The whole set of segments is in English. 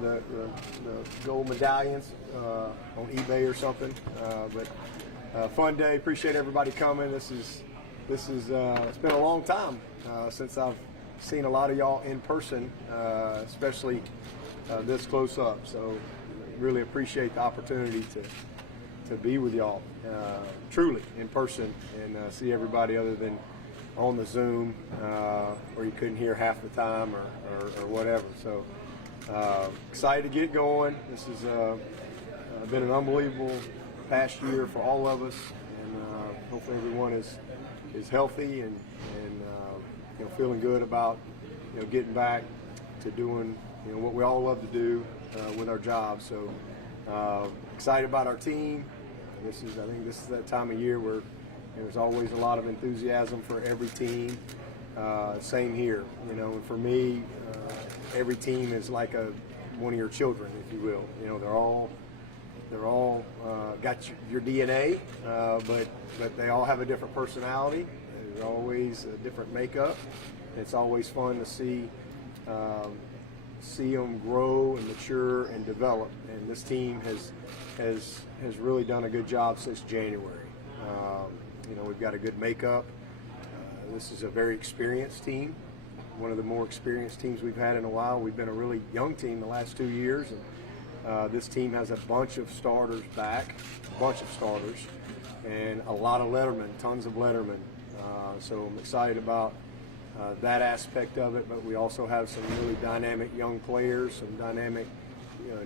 the gold medallions on eBay or something. But fun day. Appreciate everybody coming. This is it's been a long time since I've seen a lot of y'all in person, especially this close up. So really appreciate the opportunity to be with y'all truly in person and see everybody other than on the Zoom where you couldn't hear half the time or whatever. So excited to get going. This has been an unbelievable past year for all of us, and hopefully everyone is healthy and feeling good about getting back to doing what we all love to do with our jobs. So excited about our team. I think this is that time of year where there's always a lot of enthusiasm for every team. Same here, and for me, every team is like one of your children, if you will. They're all got your DNA, but they all have a different personality. There's always a different makeup. It's always fun to see them grow and mature and develop. And this team has really done a good job since January. We've got a good makeup. This is a very experienced team, one of the more experienced teams we've had in a while. We've been a really young team the last 2 years, and this team has a bunch of starters back, and a lot of lettermen, tons of lettermen. So I'm excited about that aspect of it, but we also have some really dynamic young players, some dynamic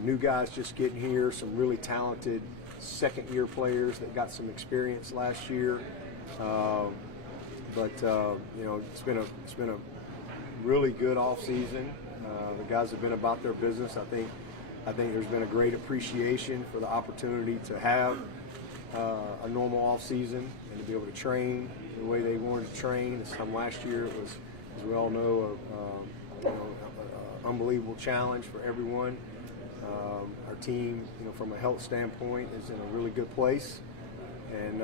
new guys just getting here, some really talented second-year players that got some experience last year. It's been a really good off season. The guys have been about their business. I think there's been a great appreciation for the opportunity to have a normal off season and to be able to train the way they wanted to train. This time last year it was, as we all know, an unbelievable challenge for everyone. Our team, from a health standpoint, is in a really good place, and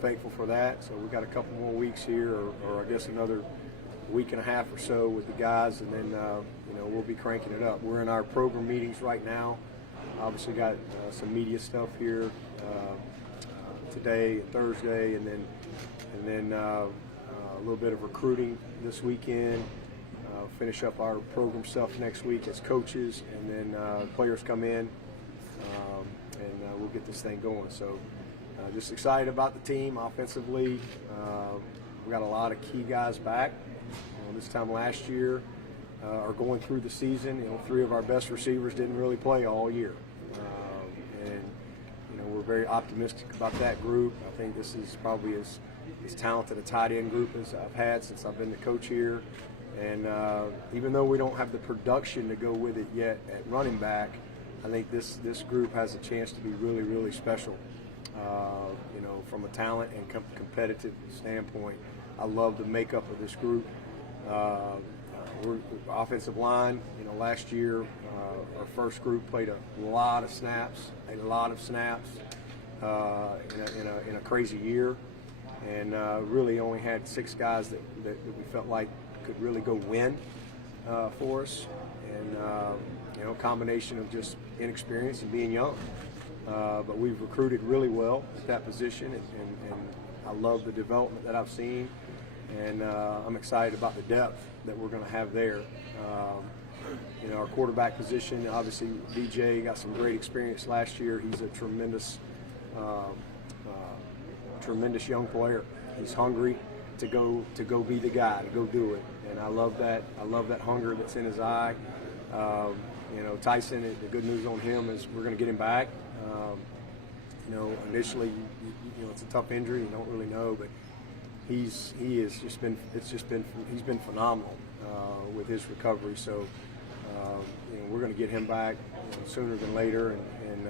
thankful for that. So we've got a couple more weeks here, or I guess another week and a half or so with the guys, and then we'll be cranking it up. We're in our program meetings right now. Obviously got some media stuff here today, Thursday, and then a little bit of recruiting this weekend. Finish up our program stuff next week as coaches, and then players come in, and we'll get this thing going. So just excited about the team offensively. We got a lot of key guys back. This time last year, or going through the season, 3 of our best receivers didn't really play all year, and we're very optimistic about that group. I think this is probably as talented a tight end group as I've had since I've been the coach here. And even though we don't have the production to go with it yet at running back, I think this group has a chance to be really, really special. From a talent and competitive standpoint, I love the makeup of this group. We're offensive line. Last year our first group played a lot of snaps in a crazy year, and really only had 6 guys that we felt like could really go win for us, and a combination of just inexperience and being young. But we've recruited really well at that position, and I love the development that I've seen, and I'm excited about the depth that we're going to have there. Our quarterback position, obviously DJ got some great experience last year. He's a tremendous young player. He's hungry to go be the guy, to go do it, and I love that. I love that hunger that's in his eye. Tyson, the good news on him is we're going to get him back. Initially, it's a tough injury. You don't really know, but he's been phenomenal with his recovery. So we're going to get him back sooner than later, and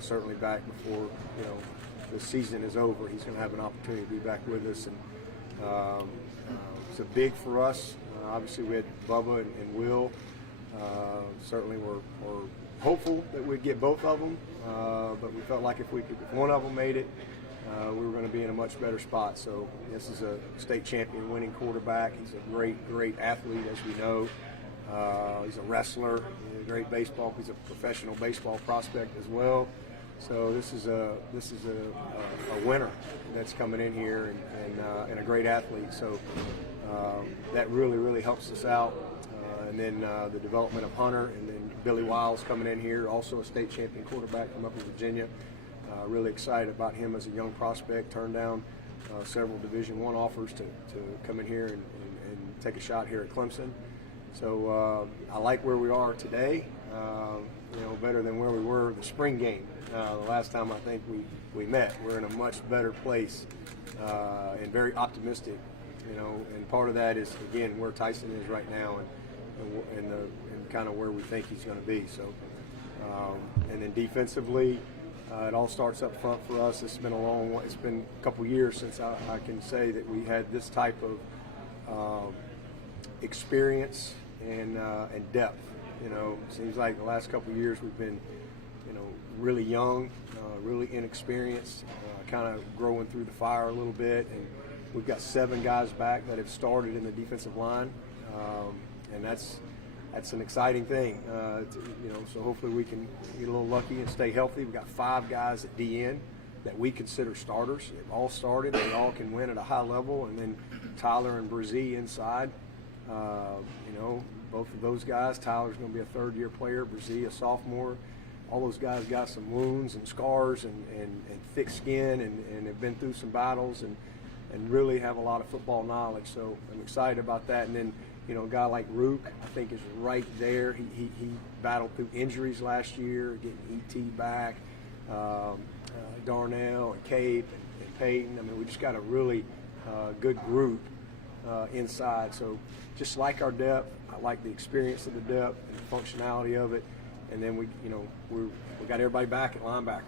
certainly back before the season is over. He's going to have an opportunity to be back with us, and it's a big for us. Obviously, we had Bubba and Will. Certainly, we're hopeful that we'd get both of them, but we felt like if one of them made it, we were going to be in a much better spot. So this is a state champion winning quarterback. He's a great athlete, as we know. He's a wrestler, he's a great baseball. He's a professional baseball prospect as well. So this is a winner that's coming in here and a great athlete. So that really helps us out. And then the development of Hunter, and then Billy Wiles coming in here, also a state champion quarterback from up in Virginia. Really excited about him as a young prospect. Turned down several Division I offers to come in here and take a shot here at Clemson. So I like where we are today. Better than where we were the spring game. The last time I think we met. We're in a much better place and very optimistic. And part of that is, again, where Tyson is right now and kind of where we think he's going to be. So, and then defensively, it all starts up front for us. It's been it's been a couple years since I can say that we had this type of experience and depth. Seems like the last couple of years we've been, really young, really inexperienced, kind of growing through the fire a little bit, and we've got 7 guys back that have started in the defensive line, and that's an exciting thing. So hopefully we can get a little lucky and stay healthy. We've got 5 guys at DN that we consider starters. They've all started. They all can win at a high level, and then Tyler and Brzee inside. Both of those guys. Tyler's going to be a third-year player. Brzee, a sophomore. All those guys got some wounds and scars and thick skin and have been through some battles and really have a lot of football knowledge. So I'm excited about that. And then, a guy like Rook, I think, is right there. He battled through injuries last year, getting E.T. back. Darnell and Cape and Peyton. I mean, we just got a really good group inside. So just like our depth, I like the experience of the depth and the functionality of it. And then we got everybody back at linebacker,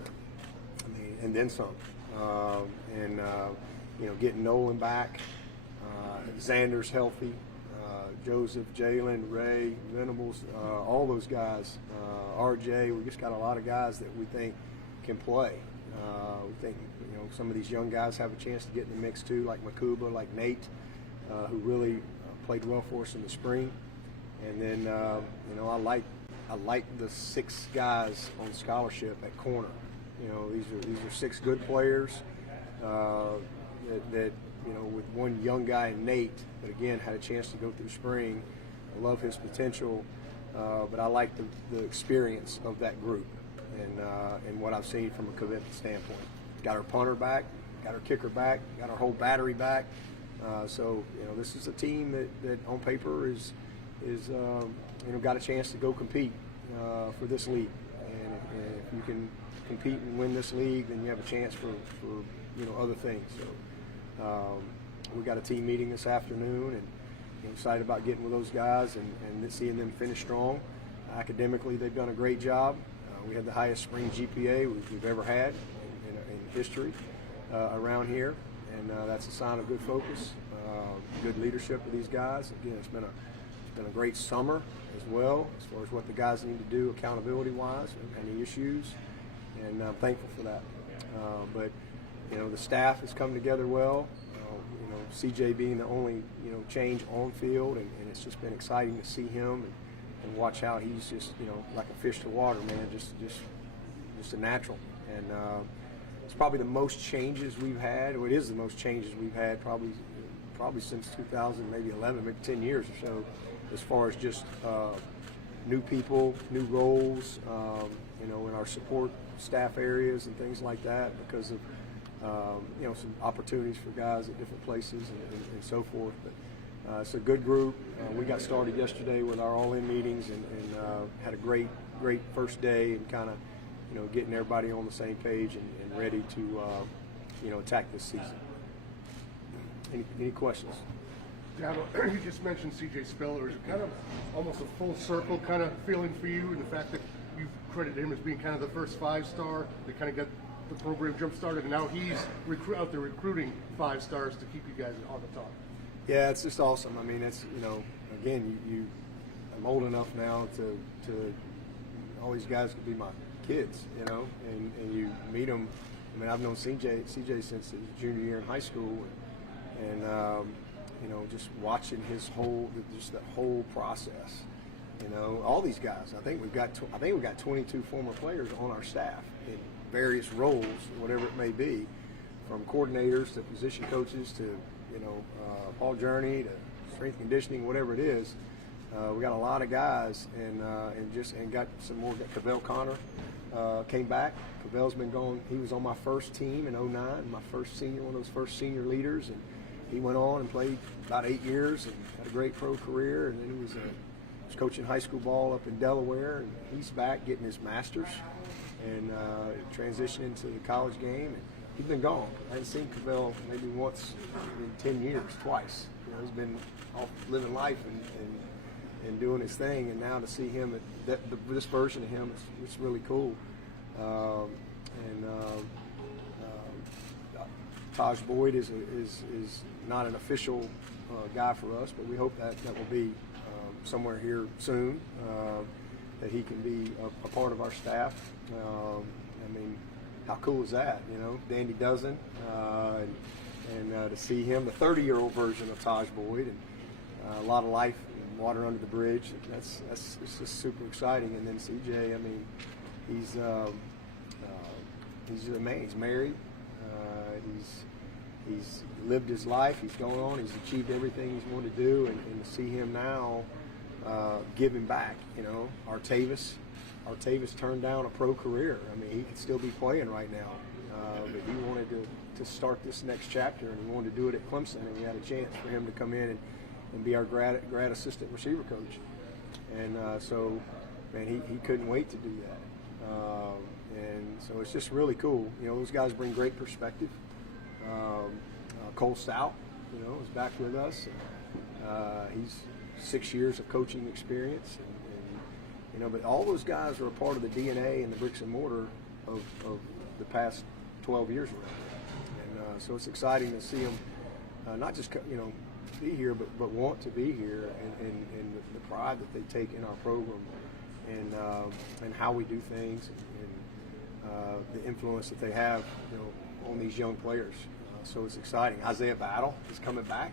and then some. Getting Nolan back, Xander's healthy, Joseph, Jalen, Ray, Venables, all those guys, RJ. We just got a lot of guys that we think can play. We think some of these young guys have a chance to get in the mix too, like Makuba, like Nate, who really played well for us in the spring. And then I like the 6 guys on scholarship at corner. These are 6 good players that with one young guy, Nate, that again had a chance to go through spring. I love his potential, but I like the experience of that group and what I've seen from a commitment standpoint. Got our punter back, got our kicker back, got our whole battery back. So this is a team that on paper is got a chance to go compete for this league. And if you can compete and win this league, then you have a chance for other things. So we got a team meeting this afternoon, and excited about getting with those guys and seeing them finish strong. Academically, they've done a great job. We had the highest spring GPA we've ever had in history around here, and that's a sign of good focus, good leadership of these guys. Again, it's been a great summer as well, as far as what the guys need to do accountability-wise, any issues, and I'm thankful for that. But the staff has come together well. CJ being the only change on field, and it's just been exciting to see him and watch how he's just like a fish to water, man, just a natural. And it's probably the most changes we've had, or it is the most changes we've had probably since 2000, maybe 11, maybe 10 years or so, as far as just new people, new roles, in our support staff areas and things like that, because of some opportunities for guys at different places and so forth. But it's a good group. We got started yesterday with our all-in meetings and had a great first day, and kind of getting everybody on the same page and ready to attack this season. Any questions? Dabo, you just mentioned C.J. Spiller. Is it kind of almost a full circle kind of feeling for you, and the fact that you've credited him as being kind of the first 5-star that kind of got the program jump-started, and now he's out there recruiting 5-stars to keep you guys on the top? Yeah, it's just awesome. I mean, it's, again, I'm old enough now to all these guys could be my kids, and you meet them. I mean, I've known CJ since his junior year in high school, and just watching that whole process, You know, all these guys. I think we've got 22 former players on our staff in various roles, whatever it may be, from coordinators to position coaches to Paul Journey to strength conditioning, whatever it is. We got a lot of guys, and got some more. Cavell Connor came back. Cavell's been going. He was on my first team in '09, my first senior, one of those first senior leaders, and he went on and played about 8 years and had a great pro career. And then he was coaching high school ball up in Delaware, and he's back getting his master's and transitioning to the college game. And he's been gone. I haven't seen Cavell maybe once in 10 years, twice. You know, he's been off living life and doing his thing, and now to see him this version of him, it's really cool. Taj Boyd is not an official guy for us, but we hope that will be somewhere here soon, that he can be a part of our staff. I mean, how cool is that? You know, Dandy Dozen, and to see him, the 30-year-old version of Taj Boyd, and a lot of life and water under the bridge. It's just super exciting. And then CJ, I mean, he's a man. He's married. He's lived his life. He's gone on. He's achieved everything he's wanted to do, and to see him now giving back. You know, Artavis turned down a pro career. I mean, he could still be playing right now, but he wanted to start this next chapter, and he wanted to do it at Clemson, and we had a chance for him to come in and be our grad assistant receiver coach. And so, man, he couldn't wait to do that. And so it's just really cool. You know, those guys bring great perspective. Cole Stout, you know, is back with us. He's 6 years of coaching experience, and you know, but all those guys are a part of the DNA and the bricks and mortar of the past 12 years around here. And so it's exciting to see them not just be here, but want to be here, and the pride that they take in our program, and how we do things, and the influence that they have, you know, on these young players. So it's exciting. Isaiah Battle is coming back.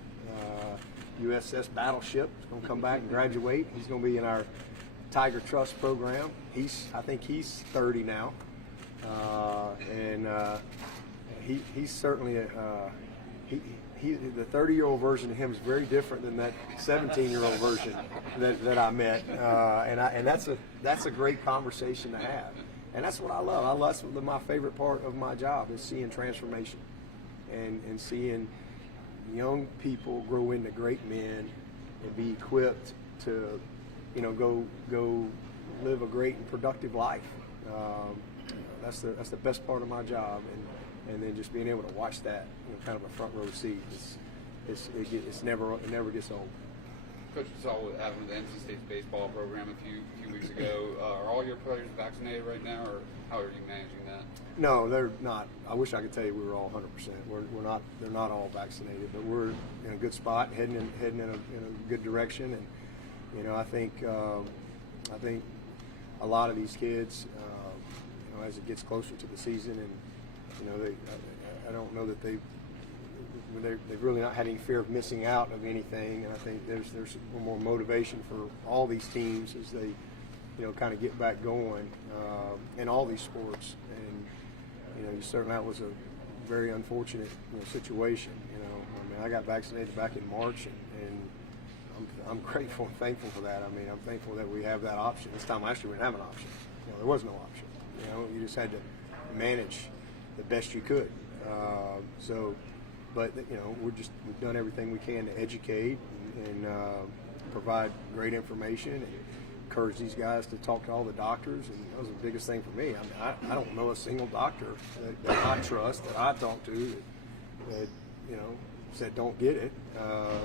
USS Battleship is going to come back and graduate. He's going to be in our Tiger Trust program. I think he's 30 now, and he's certainly the 30-year-old version of him is very different than that 17-year-old version that I met, and that's a great conversation to have, and that's what I love. That's my favorite part of my job, is seeing transformation, and seeing young people grow into great men and be equipped to, you know, go live a great and productive life. That's the best part of my job, and then just being able to watch that, you know, kind of a front row seat. It never gets old. Coach, we saw what happened with the NC State's baseball program a few weeks ago. Are all your players vaccinated right now, or how are you managing that? No, they're not. I wish I could tell you we were all 100%. We're not. They're not all vaccinated, but we're in a good spot, heading in a good direction. And you know, I think a lot of these kids, you know, as it gets closer to the season, and you know, I don't know that they've really not had any fear of missing out of anything, and I think there's more motivation for all these teams as they, you know, kind of get back going in all these sports. And you know, that was a very unfortunate, you know, situation. You know, I mean, I got vaccinated back in March, and I'm grateful and thankful for that. I mean, I'm thankful that we have that option. This time last year we didn't have an option. You know, there was no option. You know, you just had to manage the best you could. But you know, we've done everything we can to educate and provide great information and encourage these guys to talk to all the doctors. And that was the biggest thing for me. I mean, I don't know a single doctor that I trust, that I talk to, that you know, said don't get it.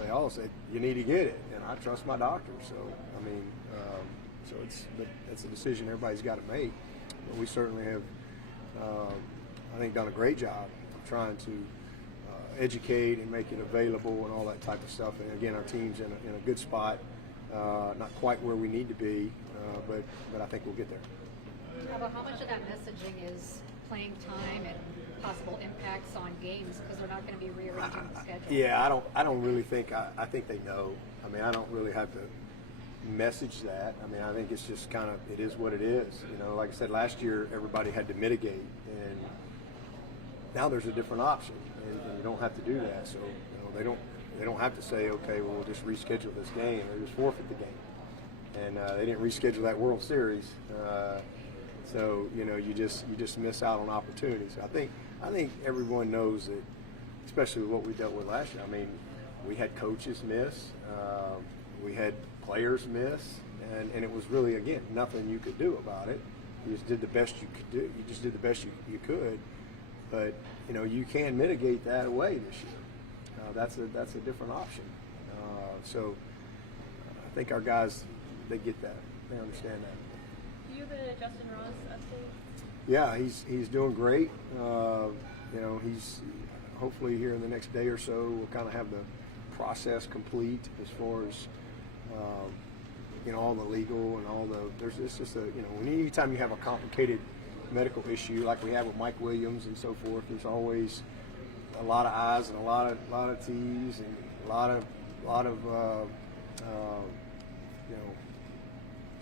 They all said you need to get it, and I trust my doctor. So I mean, it's a decision everybody's got to make. But we certainly have, I think, done a great job of trying to educate and make it available and all that type of stuff. And again, our team's in a good spot, not quite where we need to be, but I think we'll get there. Dabo, how much of that messaging is playing time and possible impacts on games, because they're not going to be rearranging the schedule? Yeah, I don't really think. I think they know. I mean, I don't really have to message that. I mean, I think it's just kind of, it is what it is. You know, like I said, last year everybody had to mitigate, and now there's a different option, and you don't have to do that. So you know, they don't have to say, okay, well, we'll just reschedule this game or just forfeit the game. And they didn't reschedule that World Series, so you know, you just miss out on opportunities. I think everyone knows that, especially with what we dealt with last year. I mean, we had coaches miss, we had players miss, and it was really, again, nothing you could do about it. You just did the best you could do. You just did the best you could. But you know, you can mitigate that away this year. That's a different option. So I think our guys, they get that. They understand that. Do you have a Justin Ross update? Yeah, he's doing great. You know, he's hopefully here in the next day or so we'll kind of have the process complete as far as you know, all the legal and all the. It's just a, you know, anytime you have a complicated medical issue like we have with Mike Williams and so forth, there's always a lot of I's and a lot of T's and a lot of you know,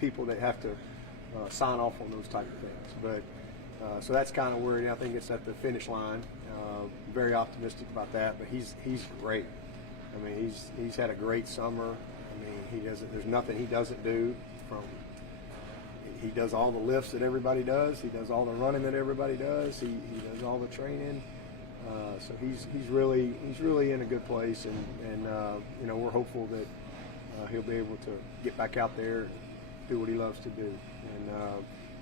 people that have to sign off on those type of things. But so that's kind of where I think it's at the finish line. Very optimistic about that. But he's great. I mean, he's had a great summer. I mean, there's nothing he doesn't do. He does all the lifts that everybody does. He does all the running that everybody does. He does all the training. So he's really in a good place, and you know, we're hopeful that he'll be able to get back out there and do what he loves to do. And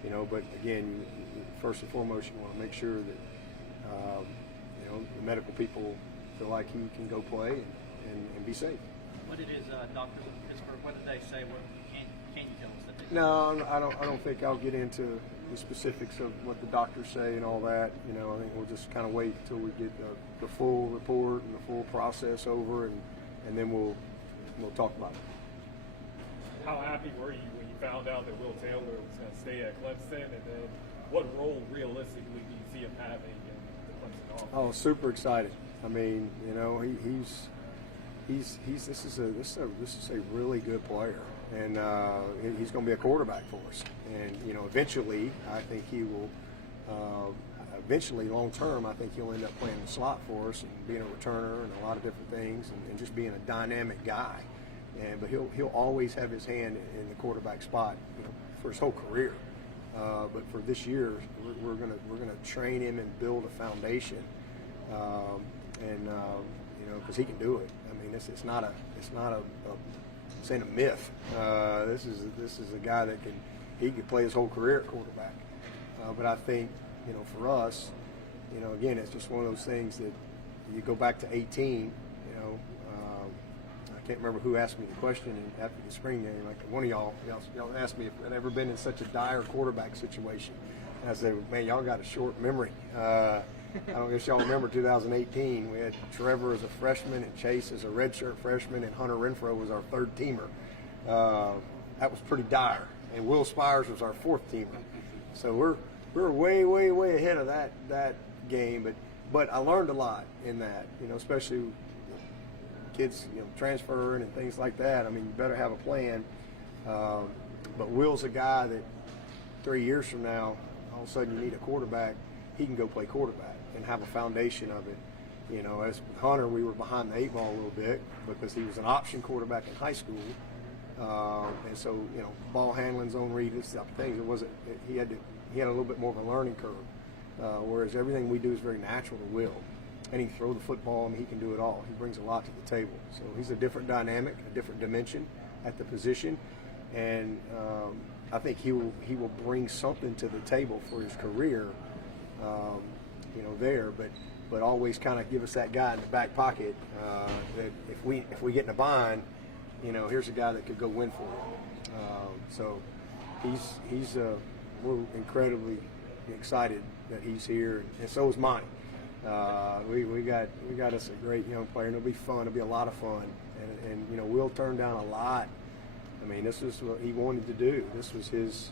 you know, but again, first and foremost, you want to make sure that you know, the medical people feel like he can go play and be safe. What did his doctor in Pittsburgh? What did they say? What can you tell us that they No, I don't think I'll get into the specifics of what the doctors say and all that. You know, I think we'll just kind of wait until we get the full report and the full process over, and then we'll talk about it. How happy were you when you found out that Will Taylor was going to stay at Clemson, and then what role realistically do you see him having in the Clemson offense? Oh, super excited. I mean, you know, this is a really good player, and he's going to be a quarterback for us. And you know, eventually, I think he will. Eventually, long term, I think he'll end up playing the slot for us and being a returner and a lot of different things, and just being a dynamic guy. But he'll always have his hand in the quarterback spot, you know, for his whole career. But for this year, we're gonna train him and build a foundation, and you know, because he can do it. I mean, it's not a myth. This is a guy that he could play his whole career at quarterback. But I think, you know, for us, you know, again, it's just one of those things that you go back to 18. You know, I can't remember who asked me the question after the spring game. Like one of y'all asked me if I'd ever been in such a dire quarterback situation. And I said, man, y'all got a short memory. I don't guess y'all remember 2018. We had Trevor as a freshman and Chase as a redshirt freshman, and Hunter Renfro was our third teamer. That was pretty dire. And Will Spires was our fourth teamer. So we're way ahead of that game. But I learned a lot in that, you know, especially kids, you know, transferring and things like that. I mean, you better have a plan. But Will's a guy that 3 years from now, all of a sudden you need a quarterback. He can go play quarterback and have a foundation of it. You know, as with Hunter, we were behind the 8 ball a little bit because he was an option quarterback in high school. And so, you know, ball handling, zone read, this type of things. He had a little bit more of a learning curve. Whereas everything we do is very natural to Will. And he can throw the football, and he can do it all. He brings a lot to the table. So he's a different dynamic, a different dimension at the position. And I think he will bring something to the table for his career, you know, there. But always kind of give us that guy in the back pocket that if we get in a bind, you know, here's a guy that could go win for you. So we're incredibly excited that he's here, and so is Monty. We got us a great young player, and it'll be fun. It'll be a lot of fun, and you know, Will turned down a lot. I mean, this is what he wanted to do. This was his,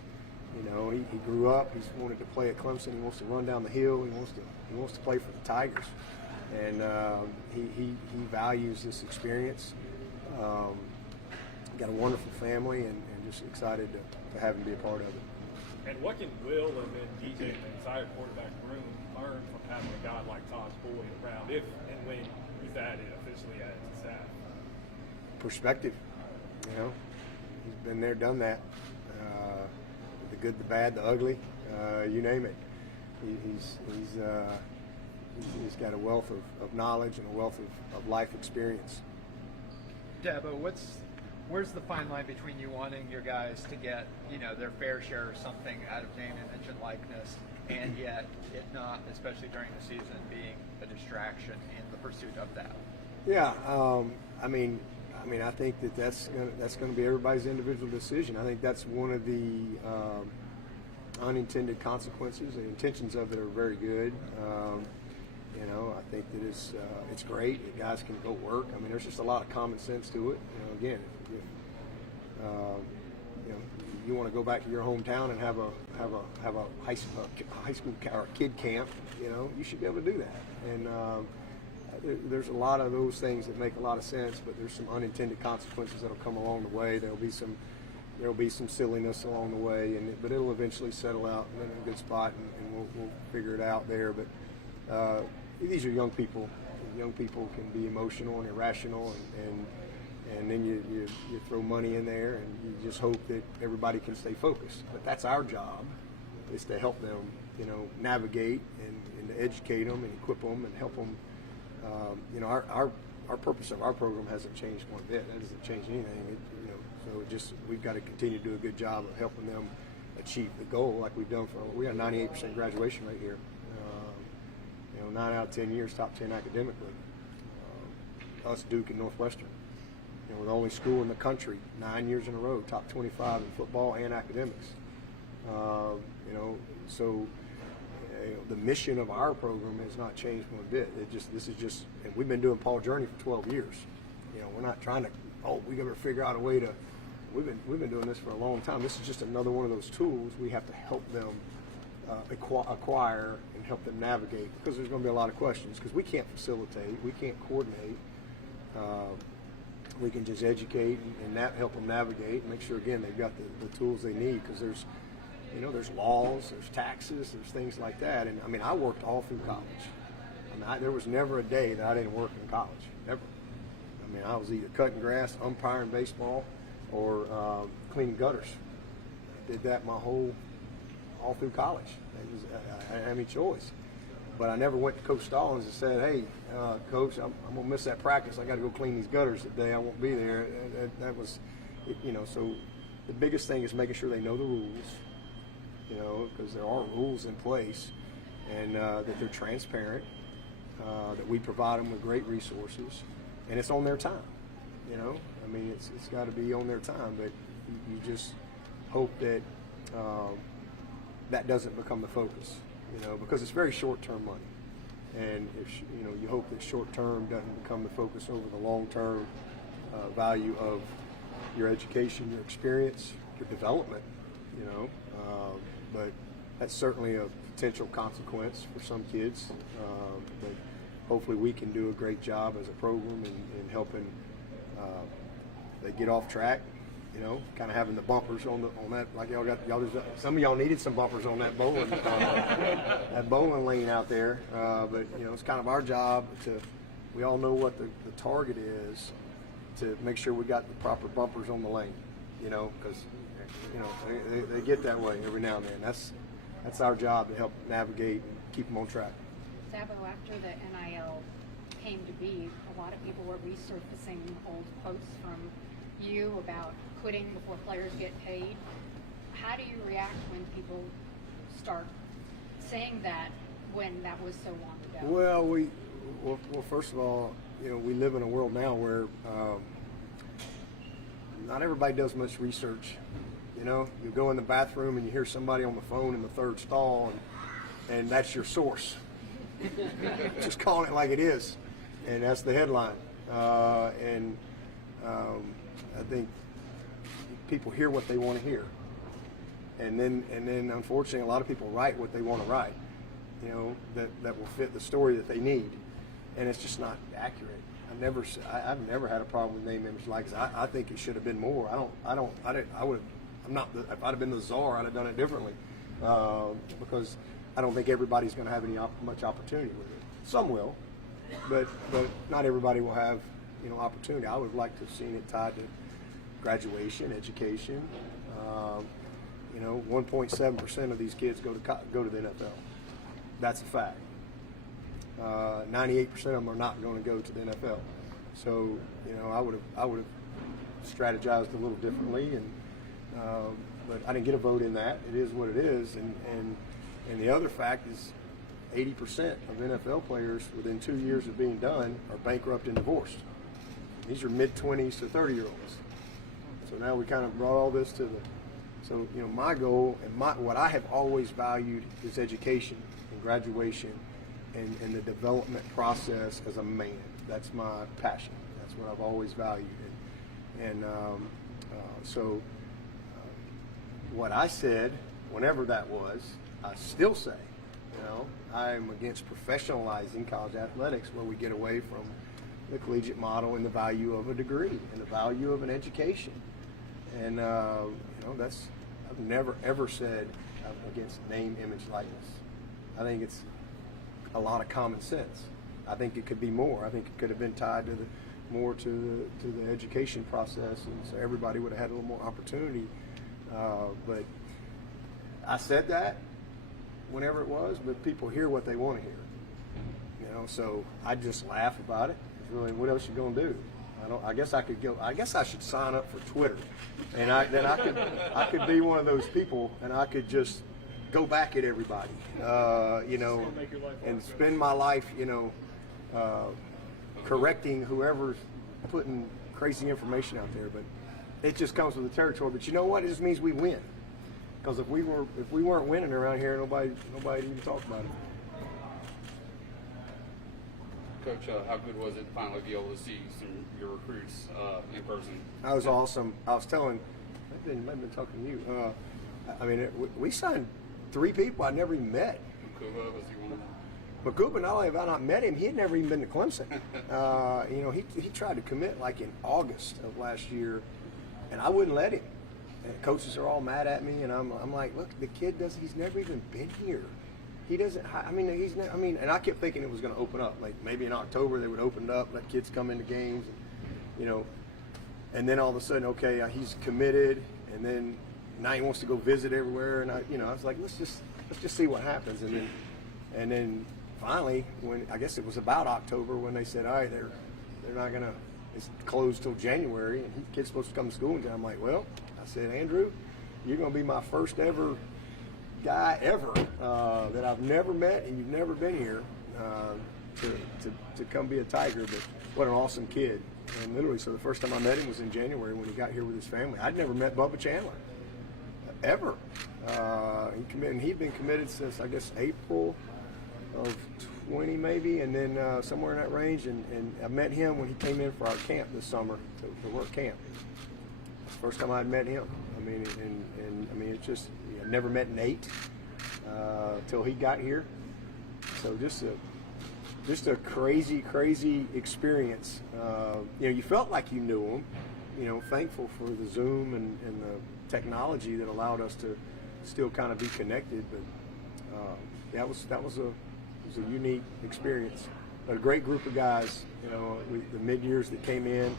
you know, he grew up. He's wanted to play at Clemson. He wants to run down the hill. He wants to play for the Tigers, and he values this experience. got a wonderful family, and just excited to have him be a part of it. And what can Will and then DJ and the entire quarterback room learn from having a guy like Todd Boyd around if and when he's added, officially added to staff? Perspective, he's been there, done that. The good, the bad, the ugly, you name it. He's got a wealth of knowledge and a wealth of life experience. Dabo, where's the fine line between you wanting your guys to get, their fair share of something out of name, image, and likeness, and yet it not, especially during the season, being a distraction in the pursuit of that? Yeah, I think that's going to be everybody's individual decision. I think that's one of the unintended consequences. The intentions of it are very good. I think that it's great that guys can go work. There's just a lot of common sense to it. Again, if you want to go back to your hometown and have a high school or a kid camp, you should be able to do that. And there's a lot of those things that make a lot of sense, but there's some unintended consequences that'll come along the way. There'll be some silliness along the way, but it'll eventually settle out in a good spot, and we'll figure it out there. But these are young people. Young people can be emotional and irrational, and then you throw money in there, and you just hope that everybody can stay focused. But that's our job, is to help them, navigate and to educate them and equip them and help them. Our purpose of our program hasn't changed one bit. That doesn't change anything. So we've got to continue to do a good job of helping them achieve the goal, like we've done we got a 98% graduation rate here. 9 out of 10 years, top 10 academically. Us, Duke, and Northwestern. We're the only school in the country 9 years in a row, top 25 in football and academics. So the mission of our program has not changed one bit. And we've been doing Paul Journey for 12 years. We're not trying to, we got to figure out a way to. We've been doing this for a long time. This is just another one of those tools we have to help them acquire and help them navigate, because there's going to be a lot of questions, because we can't facilitate, we can't coordinate. We can just educate and help them navigate and make sure, again, they've got the tools they need, because there's laws, there's taxes, there's things like that. And I worked all through college. There was never a day that I didn't work in college, never. I was either cutting grass, umpiring baseball, or cleaning gutters. Did that all through college. I didn't have any choice. But I never went to Coach Stallings and said, "Hey, Coach, I'm going to miss that practice. I got to go clean these gutters today. I won't be there." That was, So the biggest thing is making sure they know the rules, because there are rules in place, and that they're transparent, that we provide them with great resources, and it's on their time. It's got to be on their time. But you just hope that that doesn't become the focus, because it's very short-term money. And if you hope that short-term doesn't become the focus over the long-term value of your education, your experience, your development, but that's certainly a potential consequence for some kids. But hopefully we can do a great job as a program in helping they get off track. Kind of having the bumpers on that, like some of y'all needed some bumpers on that bowling lane out there. But it's kind of our job we all know what the target is, to make sure we got the proper bumpers on the lane. Because they get that way every now and then. That's our job, to help navigate and keep them on track. Dabo, after the NIL came to be, a lot of people were resurfacing old posts from you about quitting before players get paid. How do you react when people start saying that when that was so long ago? Well, first of all, we live in a world now where not everybody does much research. You go in the bathroom and you hear somebody on the phone in the third stall, and that's your source. Just calling it like it is, and that's the headline. I think people hear what they want to hear, and then unfortunately a lot of people write what they want to write, that will fit the story that they need, and it's just not accurate. I've never had a problem with name, image, likeness. I think it should have been more. If I'd have been the czar, I'd have done it differently, because I don't think everybody's going to have much opportunity with it. Some will, but not everybody will have opportunity. I would like to have seen it tied to graduation, education. 1.7% of these kids go to the NFL. That's a fact. 98% of them are not going to go to the NFL. So I would have strategized a little differently, but I didn't get a vote in that. It is what it is, and the other fact is 80% of NFL players within 2 years of being done are bankrupt and divorced. These are mid-20s to 30-year-olds. So now we kind of brought all this to the. So my goal and what I have always valued is education and graduation and the development process as a man. That's my passion. That's what I've always valued. So what I said, whenever that was, I still say, I'm against professionalizing college athletics, where we get away from the collegiate model and the value of a degree and the value of an education. And I've never ever said I'm against name, image, likeness. I think it's a lot of common sense. I think it could be more. I think it could have been tied to more to the education process, and so everybody would have had a little more opportunity. But I said that whenever it was, but people hear what they want to hear. So I just laugh about it. It's really, what else you gonna do? I guess I could go. I guess I should sign up for Twitter, and I could be one of those people, and I could just go back at everybody, and spend my life, correcting whoever's putting crazy information out there. But it just comes with the territory. But you know what? It just means we win. Because if we weren't winning around here, nobody even talk about it. Coach, how good was it to finally be able to see some of your recruits in person? That was awesome. I was telling, I've been talking to you. We signed 3 people I'd never even met. Makuba, was he one of them? Makuba, not only have I not met him, he had never even been to Clemson. He tried to commit like in August of last year, and I wouldn't let him. And coaches are all mad at me, and I'm like, look, the kid he's never even been here. He doesn't. And I kept thinking it was going to open up. Like maybe in October they would open it up, let kids come into games, and then all of a sudden, okay, he's committed, and then now he wants to go visit everywhere, and I was like, let's just see what happens, and then finally, when I guess it was about October when they said, all right, they're not gonna. It's closed till January, and the kid's supposed to come to school, and I'm like, well, I said, Andrew, you're going to be my first ever guy ever that I've never met, and you've never been here to come be a Tiger. But what an awesome kid! And literally, so the first time I met him was in January when he got here with his family. I'd never met Bubba Chandler ever. He'd been committed since I guess April of 20 maybe, and then somewhere in that range. And I met him when he came in for our camp this summer to work camp. First time I'd met him. It's just I never met Nate till he got here. So just a crazy experience. You felt like you knew him. Thankful for the Zoom and the technology that allowed us to still kind of be connected. But that was a unique experience. But a great group of guys. The mid-years that came in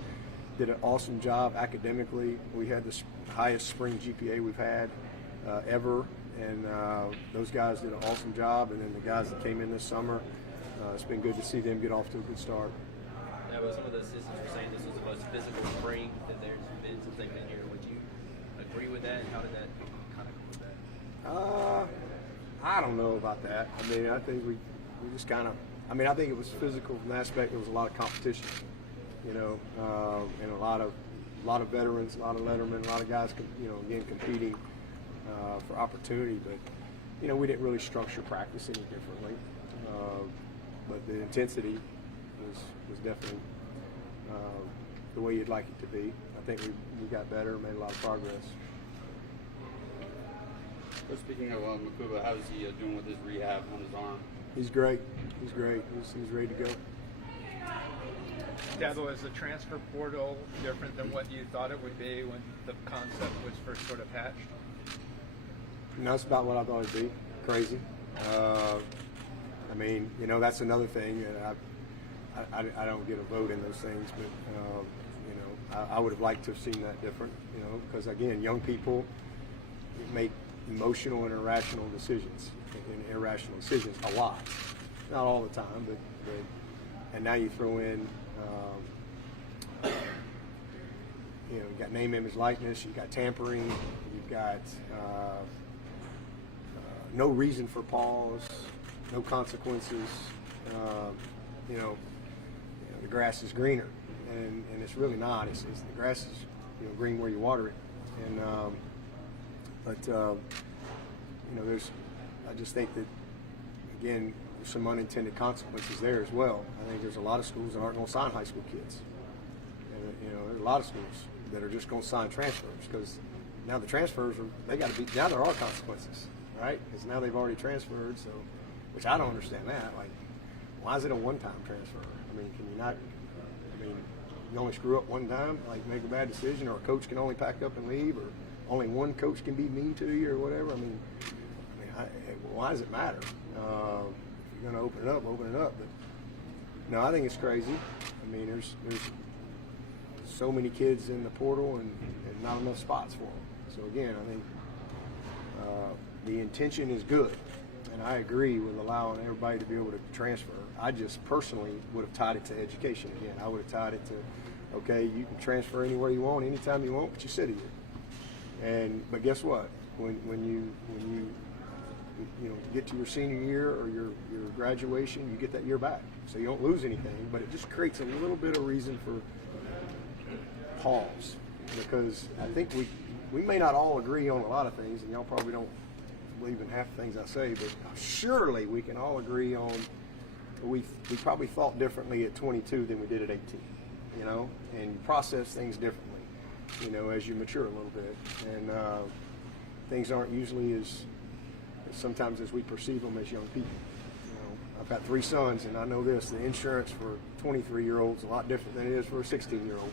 did an awesome job academically. We had the highest spring GPA we've had ever, and those guys did an awesome job. And then the guys that came in this summer, it's been good to see them get off to a good start. Now, some of the assistants were saying this was the most physical spring that there's been since they've been here. Would you agree with that? How did that kind of come with that? I don't know about that. I think we just kind of. I think it was physical from the aspect there was a lot of competition. And a lot of veterans, a lot of lettermen, a lot of guys, again competing for opportunity. But we didn't really structure practice any differently. But the intensity was definitely the way you'd like it to be. I think we got better, made a lot of progress. So speaking of Makuba, how's he doing with his rehab on his arm? He's great. He's ready to go. Dabo, is the transfer portal different than what you thought it would be when the concept was first sort of hatched? No, that's about what I thought it'd be. Crazy. I mean, you know, that's another thing. I don't get a vote in those things, but you know, I would have liked to have seen that different. You know, because again, young people make emotional and irrational decisions, a lot, not all the time, but and now you throw in. You know, you've got name, image, likeness. You've got tampering. You've got no reason for pause, no consequences. You know, the grass is greener, and it's really not. It's the grass is, you know, green where you water it. And but you know, I just think that again, there's some unintended consequences there as well. I think there's a lot of schools that aren't going to sign high school kids. And, you know, there's a lot of schools that are just going to sign transfers because now the transfers now there are consequences, right? Because now they've already transferred. So, which I don't understand that. Like, why is it a one-time transfer? I mean, can you not? I mean, you only screw up one time, like make a bad decision, or a coach can only pack up and leave, or only one coach can be mean to you, or whatever. I mean, why does it matter? If you're going to open it up. But no, I think it's crazy. I mean, there's so many kids in the portal and not enough spots for them. So again, I think the intention is good, and I agree with allowing everybody to be able to transfer. I just personally would have tied it to education again. I would have tied it to, okay, you can transfer anywhere you want, anytime you want, but you sit here. But guess what? When you get to your senior year or your graduation, you get that year back. So you don't lose anything, but it just creates a little bit of reason for pause, because I think we may not all agree on a lot of things, and y'all probably don't believe in half the things I say, but surely we can all agree on we probably thought differently at 22 than we did at 18, you know, and you process things differently, you know, as you mature a little bit, and things aren't usually as sometimes as we perceive them as young people. You know, I've got 3 sons, and I know this: the insurance for a 23-year-old is a lot different than it is for a 16-year-old.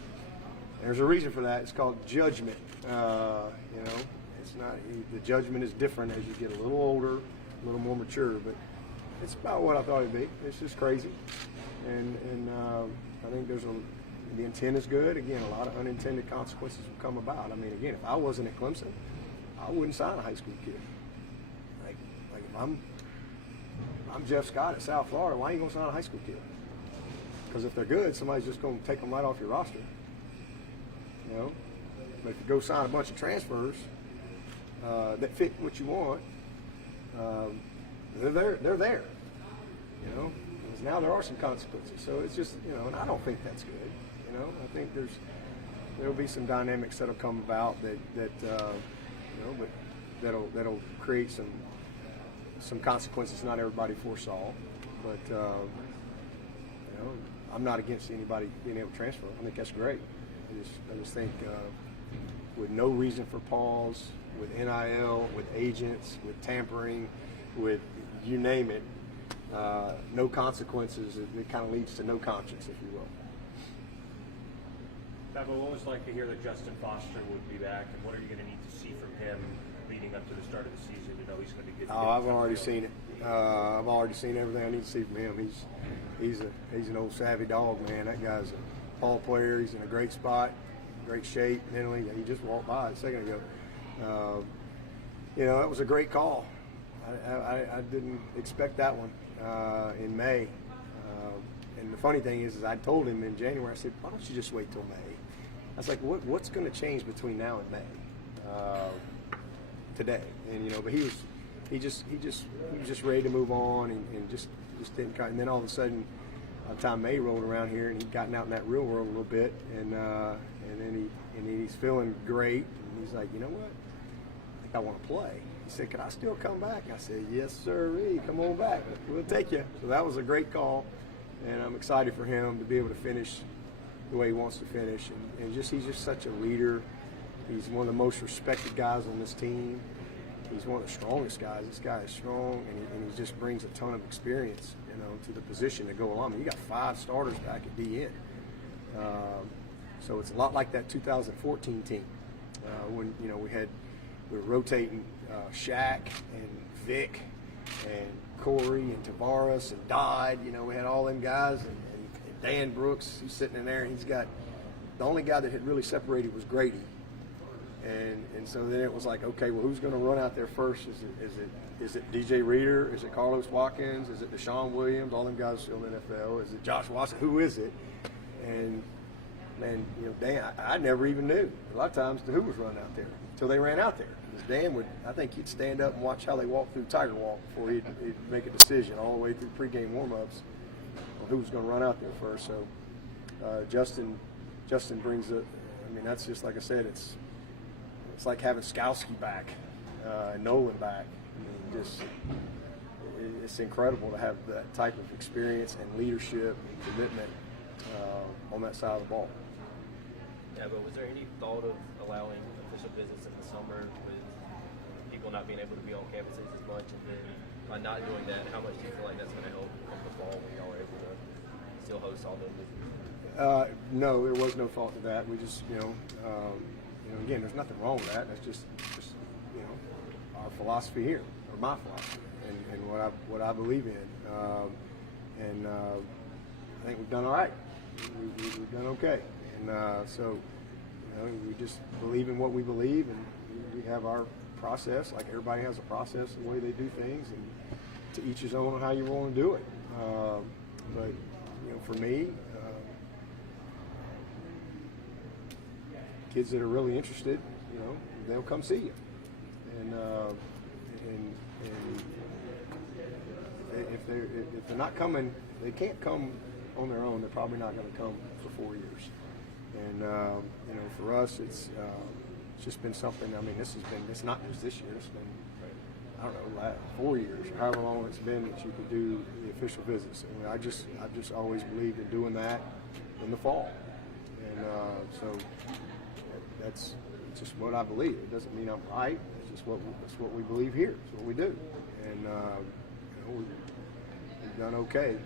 There's a reason for that. It's called judgment. You know, it's not, the judgment is different as you get a little older, a little more mature. But it's about what I thought it'd be. It's just crazy, and I think the intent is good. Again, a lot of unintended consequences will come about. I mean, again, if I wasn't at Clemson, I wouldn't sign a high school kid. Like if I'm Jeff Scott at South Florida, why ain't you gonna sign a high school kid? Because if they're good, somebody's just gonna take them right off your roster. You know, but if you go sign a bunch of transfers that fit what you want, they're there. You know, because now there are some consequences. So it's just, you know, and I don't think that's good. You know, I think there'll be some dynamics that'll come about that you know, but that'll create some consequences not everybody foresaw. But you know, I'm not against anybody being able to transfer. I think that's great. I just think with no reason for pause, with NIL, with agents, with tampering, with you name it, no consequences, it kind of leads to no conscience, if you will. Dabo, what was it like to hear that Justin Foster would be back, and what are you going to need to see from him leading up to the start of the season to know he's going to get? Oh, I've already seen it. I've already seen everything I need to see from him. He's an old savvy dog, man. That guy's a ball player. He's in a great spot, great shape mentally. He just walked by a second ago. You know, that was a great call. I didn't expect that one in May. And the funny thing is I told him in January, I said, why don't you just wait till May? I was like, what's going to change between now and May? Today. And, you know, but he was just ready to move on and just didn't cut. And then all of a sudden, by the time May rolled around here and he'd gotten out in that real world a little bit, and then he's feeling great, and he's like, you know what? I think I want to play. He said, can I still come back? I said, yes, sir. Come on back. We'll take you. So that was a great call, and I'm excited for him to be able to finish the way he wants to finish. And he's just such a leader. He's one of the most respected guys on this team. He's one of the strongest guys. This guy is strong, and he just brings a ton of experience, you know, to the position to go along. I mean, you got 5 starters back at DN. So it's a lot like that 2014 team when we were rotating Shaq and Vic and Corey and Tavares and Dodd. We had all them guys and Dan Brooks, who's sitting in there, and he's got the only guy that had really separated was Grady. And so then it was like, okay, well, who's going to run out there first? Is it DJ Reader? Is it Carlos Watkins? Is it Deshaun Williams? All them guys still in the NFL. Is it Josh Watson? Who is it? And man, Dan, I never even knew. A lot of times who was running out there until they ran out there. Because Dan I think he'd stand up and watch how they walked through Tiger Walk before he'd make a decision all the way through pregame warm-ups on who was going to run out there first. So Justin brings it. I mean, that's just like I said. It's like having Skowski back and Nolan back. I mean, it's incredible to have that type of experience and leadership and commitment on that side of the ball. Yeah, but was there any thought of allowing official visits in the summer with people not being able to be on campuses as much, and then by not doing that, how much do you feel like that's going to help come the fall when y'all are able to still host all those visits? No, there was no fault to that. We just, again, there's nothing wrong with that. That's just our philosophy here, or my philosophy, and what I believe in. I think we've done all right. We've done okay, and so we just believe in what we believe, and we have our process. Like everybody has a process, the way they do things, and to each his own on how you want to do it. But for me. Kids that are really interested, they'll come see you, and if they're not coming, they can't come on their own. They're probably not going to come for 4 years. And for us, it's just been something. I mean, it's not just this year. It's been, I don't know, 4 years or however long it's been that you could do the official visits. And I've just always believed in doing that in the fall, and so. That's just what I believe. It doesn't mean I'm right. It's just that's what we believe here. It's what we do, and we've done okay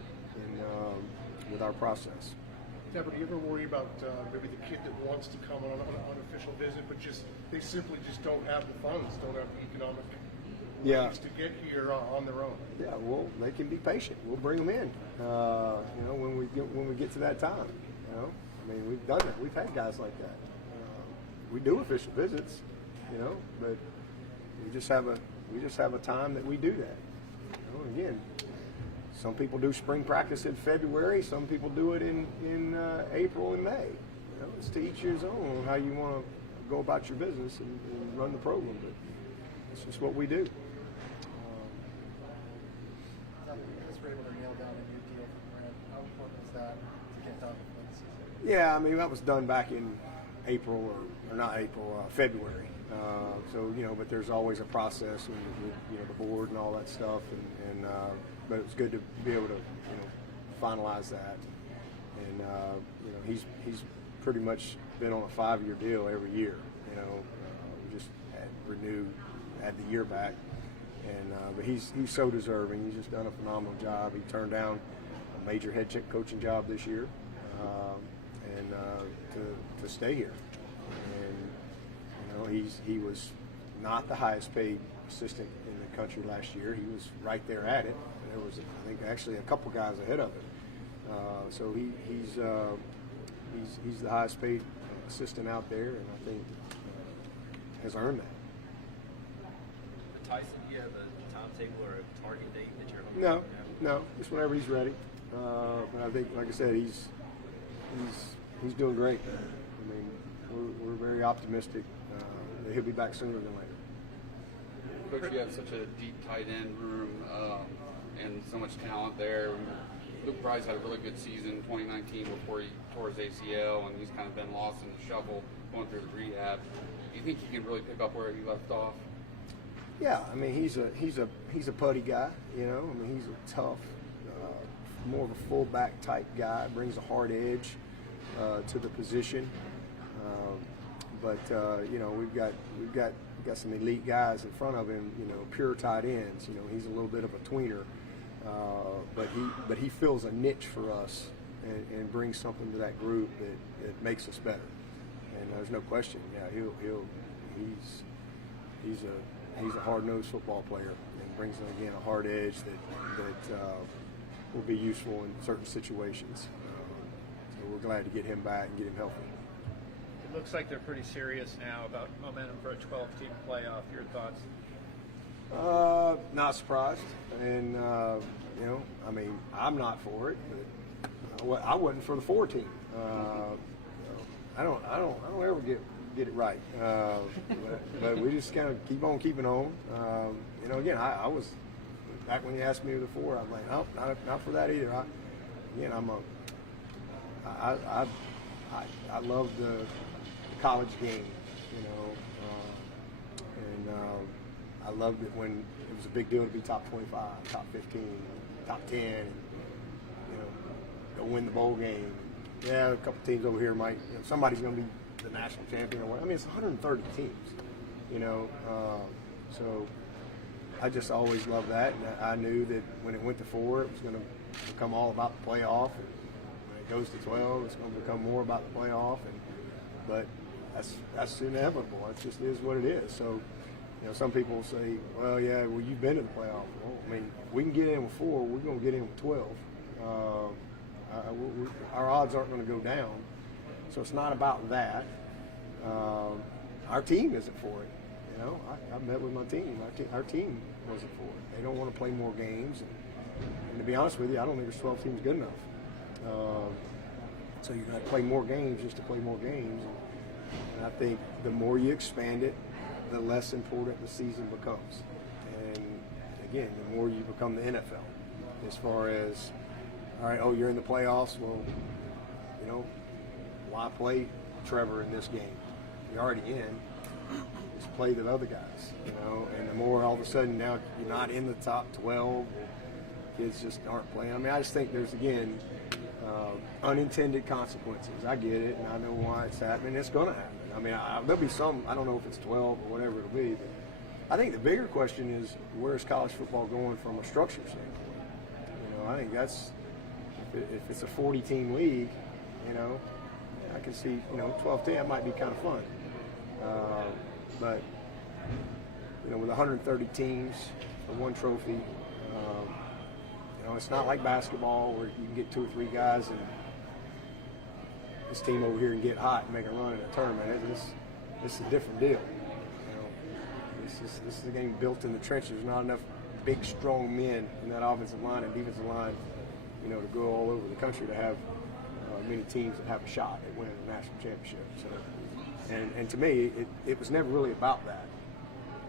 with our process. Dabo, do you ever worry about maybe the kid that wants to come on an unofficial visit, but they simply just don't have the funds, don't have the economic means to get here on their own? Yeah, well, they can be patient. We'll bring them in. When we get to that time. I mean, we've done that. We've had guys like that. We do official visits, but we just have a time that we do that. Again, some people do spring practice in February. Some people do it in April and May. It's to each his own on how you want to go about your business and run the program. But it's just what we do. We're able to nail down a new deal for Brent. How important is that to get done before the season? Yeah, I mean that was done back in April or not April, February. But there's always a process with the board and all that stuff, but it's good to be able to finalize that. And he's pretty much been on a 5-year deal every year. We just had the year back, and but he's so deserving. He's just done a phenomenal job. He turned down a major head coaching job this year. To stay here, and he was not the highest paid assistant in the country last year. He was right there at it. There was, I think, actually a couple guys ahead of him. So he's the highest paid assistant out there, and I think has earned that. Tyson, do you have a timetable or a target date that you're hoping? No, just whenever he's ready. But I think, like I said, he's doing great. I mean, we're very optimistic that he'll be back sooner than later. Coach, you have such a deep tight end room and so much talent there. Luke Price had a really good season 2019 before he tore his ACL, and he's kind of been lost in the shuffle going through the rehab. Do you think he can really pick up where he left off? Yeah, I mean he's a putty guy. I mean he's a tough, more of a fullback type guy. Brings a hard edge to the position. But we've got some elite guys in front of him. Pure tight ends. He's a little bit of a tweener, but he fills a niche for us, and brings something to that group that makes us better. And there's no question. Yeah, he's a hard-nosed football player and brings again a hard edge that will be useful in certain situations. So we're glad to get him back and get him healthy. It looks like they're pretty serious now about momentum for a 12-team playoff. Your thoughts? Not surprised, and I mean, I'm not for it, but I wasn't for the 4-team. I don't ever get it right, but we just kind of keep on keeping on. Again, I was back when you asked me before. I'm like, nope, not for that either. I love the college game, and I loved it when it was a big deal to be top 25, top 15, top 10, and, go win the bowl game. Yeah, a couple teams over here might, somebody's going to be the national champion or what. I mean, it's 130 teams, so I just always loved that. And I knew that when it went to 4, it was going to become all about the playoff. And when it goes to 12, it's going to become more about the playoff. But that's inevitable. It just is what it is. So, some people will say, well, you've been to the playoff. Well, I mean, if we can get in with 4, we're going to get in with 12. Our odds aren't going to go down. So it's not about that. Our team isn't for it. I met with my team. Our team wasn't for it. They don't want to play more games. And to be honest with you, I don't think there's 12 teams good enough. So you're going to play more games just to play more games. And I think the more you expand it, the less important the season becomes. And again, the more you become the NFL. As far as, all right, you're in the playoffs. Well, why play Trevor in this game? You're already in. Just play the other guys, And the more all of a sudden now you're not in the top 12, kids just aren't playing. I mean, I just think there's, again, unintended consequences. I get it, and I know why it's happening. It's going to happen. I mean, there'll be some, I don't know if it's 12 or whatever it'll be, but I think the bigger question is, where's college football going from a structure standpoint? I think that's, if it's a 40-team league, I can see, 12-10 might be kind of fun. But, with 130 teams for one trophy, it's not like basketball where you can get 2 or 3 guys and this team over here and get hot and make a run in a tournament. This is a different deal. This is a game built in the trenches. There's not enough big, strong men in that offensive line and defensive line, to go all over the country to have many teams that have a shot at winning the national championship. So, and to me, it was never really about that,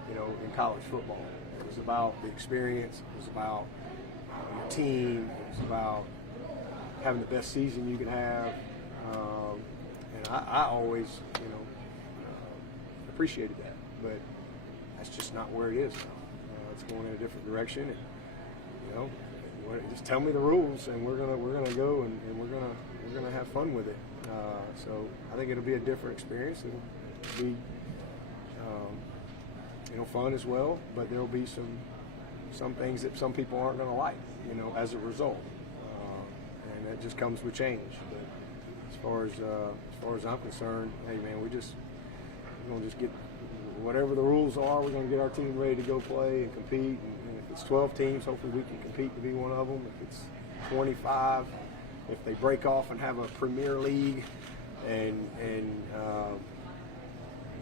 in college football. It was about the experience. It was about your team. It was about having the best season you could have. And I always, appreciated that. But that's just not where it is now. It's going in a different direction. And, just tell me the rules, and we're gonna go and we're gonna have fun with it. So I think it'll be a different experience. It'll be fun as well, but there'll be some things that some people aren't going to like, as a result, and that just comes with change. But as far as I'm concerned, hey man, we're gonna just get whatever the rules are. We're going to get our team ready to go play and compete. And if it's 12 teams, hopefully we can compete to be one of them. If it's 25, if they break off and have a Premier League, and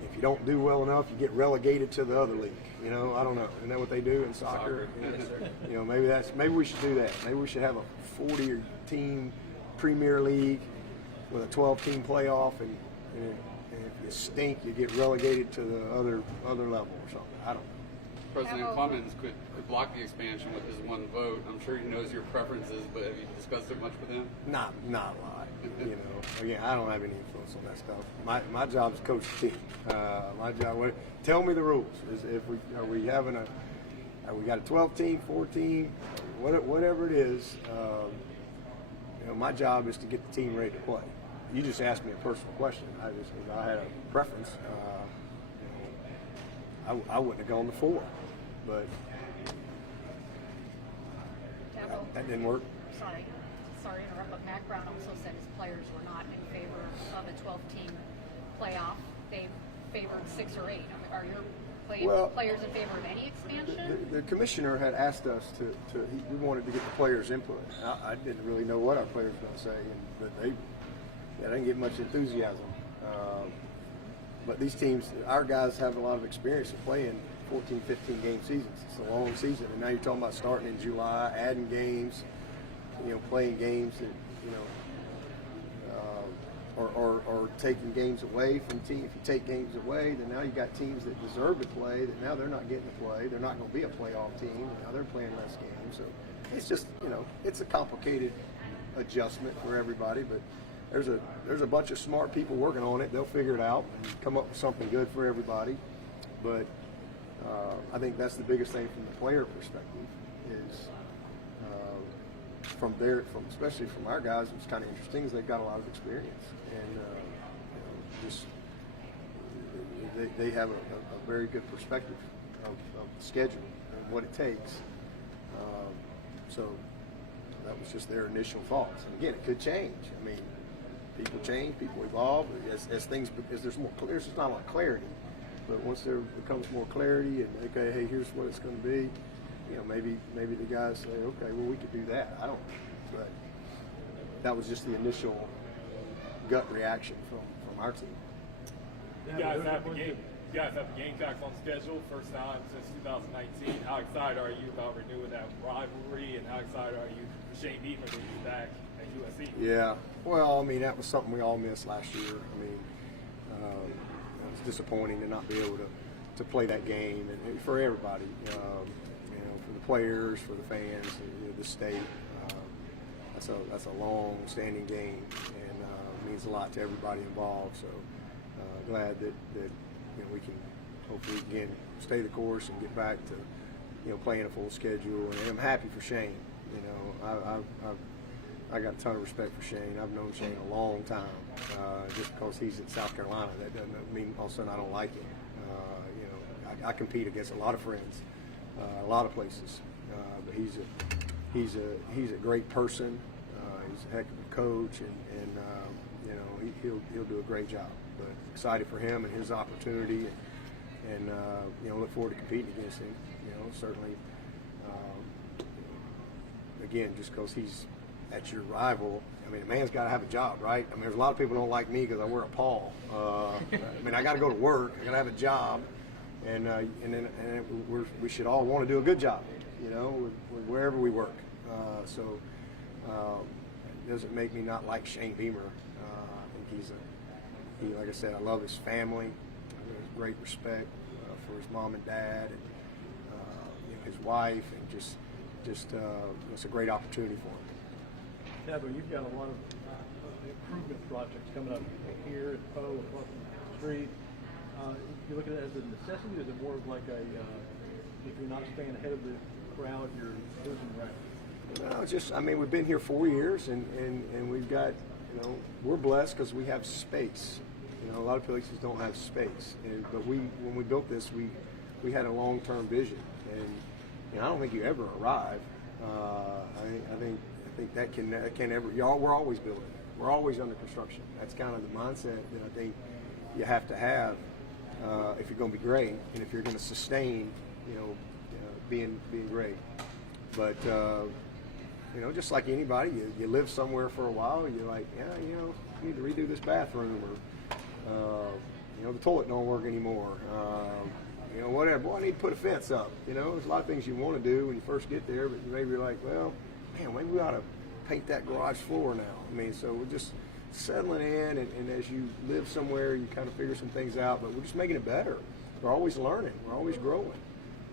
if you don't do well enough, you get relegated to the other league. I don't know. Isn't that what they do in soccer? Maybe we should do that. Maybe we should have a 40-team Premier League with a 12-team playoff, and if you stink, you get relegated to the other level or something. I don't know. President Clemens could block the expansion with his one vote. I'm sure he knows your preferences, but have you discussed it much with him? Not a lot. Again, I don't have any influence on that stuff. My job is coach the team. My job. Tell me the rules. Are we got a 12-team, 4-team, whatever it is. My job is to get the team ready to play. You just asked me a personal question. I had a preference. I wouldn't have gone to 4, but Dabo, that didn't work. sorry. sorry to interrupt, but Mac Brown also said his players were not in favor of a 12-team playoff. They favored 6 or 8. I mean, are your players in favor of any expansion? The commissioner had asked us we wanted to get the players' input. I didn't really know what our players were going to say, but they didn't get much enthusiasm. But these teams, our guys have a lot of experience of playing 14, 15 game seasons. It's a long season, and now you're talking about starting in July, adding games, playing games that, or taking games away from teams. If you take games away, then now you got teams that deserve to play that now they're not getting to play. They're not going to be a playoff team. Now they're playing less games. So it's just, it's a complicated adjustment for everybody, but there's a bunch of smart people working on it. They'll figure it out and come up with something good for everybody. But I think that's the biggest thing from the player perspective is especially from our guys. What's kind of interesting is they've got a lot of experience and they have a very good perspective of the schedule and what it takes. So that was just their initial thoughts. And again, it could change. I mean, people change, people evolve. As there's more clear, there's not a lot of clarity. But once there becomes more clarity and okay, hey, here's what it's going to be. Maybe the guys say, okay, well, we could do that. I don't know, but that was just the initial gut reaction from our team. You guys have the Gamecocks on schedule, first time since 2019. How excited are you about renewing that rivalry, and how excited are you for Shane Beamer to be back at USC? Yeah, well, I mean, that was something we all missed last year. I mean, it was disappointing to not be able to play that game, and for everybody, for the players, for the fans, the state. That's a long-standing game, and means a lot to everybody involved. So glad that we can hopefully again stay the course and get back to playing a full schedule. And I'm happy for Shane. I got a ton of respect for Shane. I've known Shane a long time. Just because he's in South Carolina, that doesn't mean all of a sudden I don't like him. I compete against a lot of friends, a lot of places, but he's a great person. He's a heck of a coach, and he'll do a great job. But excited for him and his opportunity, and look forward to competing against him. Certainly, again, just because he's at your rival. I mean, a man's got to have a job, right? I mean, there's a lot of people who don't like me because I wear a Paul. I mean, I got to go to work. I got to have a job, and we should all want to do a good job, wherever we work. So it doesn't make me not like Shane Beamer. I think like I said, I love his family. I have great respect for his mom and dad, and his wife, and just it's a great opportunity for him. Dabo, you've got a lot of improvement projects coming up here at Poe, across the street. You look at it as a necessity, or is it more of like if you're not staying ahead of the crowd, you're losing ground? No, we've been here 4 years, and we've got, we're blessed because we have space. A lot of places don't have space, but when we built this, we had a long-term vision, and I don't think you ever arrive. I think that can ever. We're always building. We're always under construction. That's kind of the mindset that I think you have to have if you're going to be great, and if you're going to sustain, being great. But just like anybody, you live somewhere for a while. You're like, I need to redo this bathroom, or the toilet don't work anymore. Whatever. Boy, I need to put a fence up. There's a lot of things you want to do when you first get there, but maybe you're like, well, man, maybe we ought to paint that garage floor now. So we're just settling in, and as you live somewhere, you kind of figure some things out, but we're just making it better. We're always learning. We're always growing.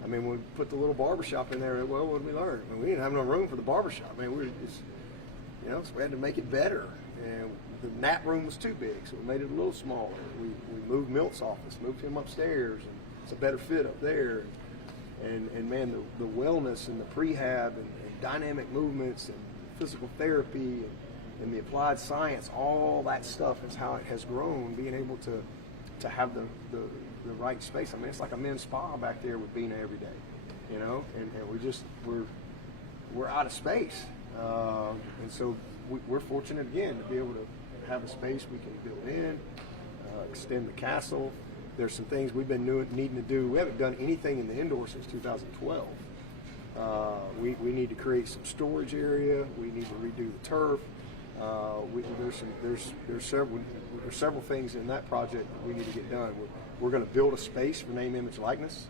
When we put the little barbershop in there, well, what did we learn? We didn't have no room for the barbershop. We were just, so we had to make it better. And the nap room was too big, so we made it a little smaller. We moved Milt's office, moved him upstairs, and it's a better fit up there. And man, the wellness and the prehab and dynamic movements and physical therapy and the applied science, all that stuff is how it has grown, being able to have the right space. It's like a men's spa back there with Bina every day, and we're out of space. And so we're fortunate again to be able to have a space we can build in, extend the castle. There's some things we've been needing to do. We haven't done anything in the indoor since 2012. We need to create some storage area. We need to redo the turf. There's several things in that project that we need to get done. We're going to build a space for name, image, likeness.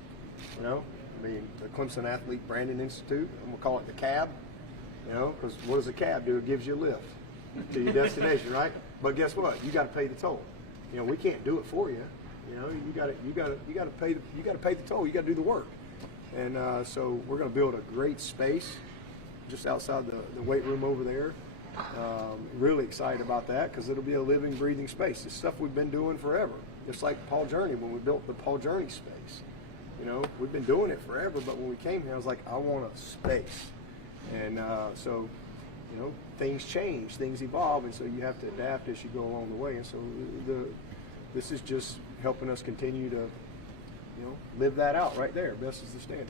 You know, I mean, the Clemson Athlete Branding Institute. I'm going to call it the CAB. You know, because what does a cab do? It gives you a lift to your destination, right? But guess what? You got to pay the toll. You know, we can't do it for you. You know, you got to pay the toll. You got to do the work. And so we're going to build a great space just outside the weight room over there. Really excited about that because it'll be a living, breathing space. It's stuff we've been doing forever. Just like Paul Journey when we built the Paul Journey space. You know, we've been doing it forever, but when we came here, I was like, I want a space. And so, you know, things change, things evolve, and so you have to adapt as you go along the way. And so this is just helping us continue to, you know, live that out right there. Best is the standard.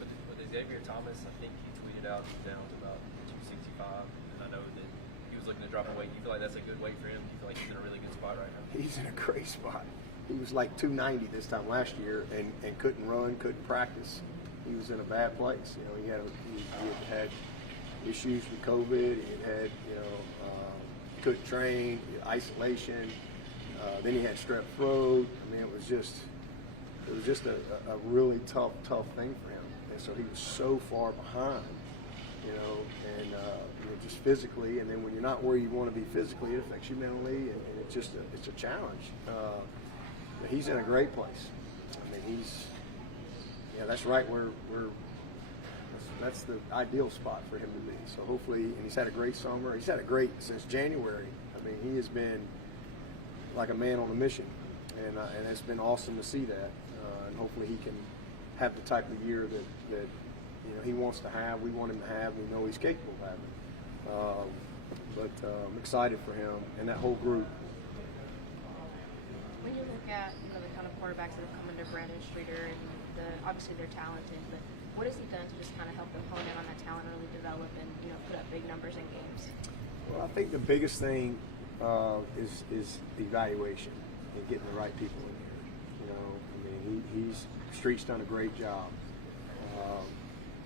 With Xavier Thomas, I think he tweeted out he's down to about 265, and I know that he was looking to drop a weight. Do you feel like that's a good weight for him? Do you feel like he's in a really good spot right now? He's in a great spot. He was like 290 this time last year and couldn't run, couldn't practice. He was in a bad place. You know, he had issues with COVID. He had you know, couldn't train, isolation. Then he had strep throat. I mean, it was just a really tough thing for him. And so he was so far behind, you know, and you know, just physically. And then when you're not where you want to be physically, it affects you mentally, and it's a challenge. But he's in a great place. I mean, that's right where that's the ideal spot for him to be. So hopefully, and he's had a great summer. He's had a great since January. I mean, he has been like a man on a mission, and it's been awesome to see that. And hopefully, he can have the type of year that you know he wants to have. We want him to have. We know he's capable of having. But I'm excited for him and that whole group. When you look at the kind of quarterbacks that have come under Brandon Streeter, and obviously they're talented, but what has he done to just kind of help them hone in on that talent, really develop, and put up big numbers in games? Well, I think the biggest thing is evaluation and getting the right people in here. You know, I mean, Street's done a great job,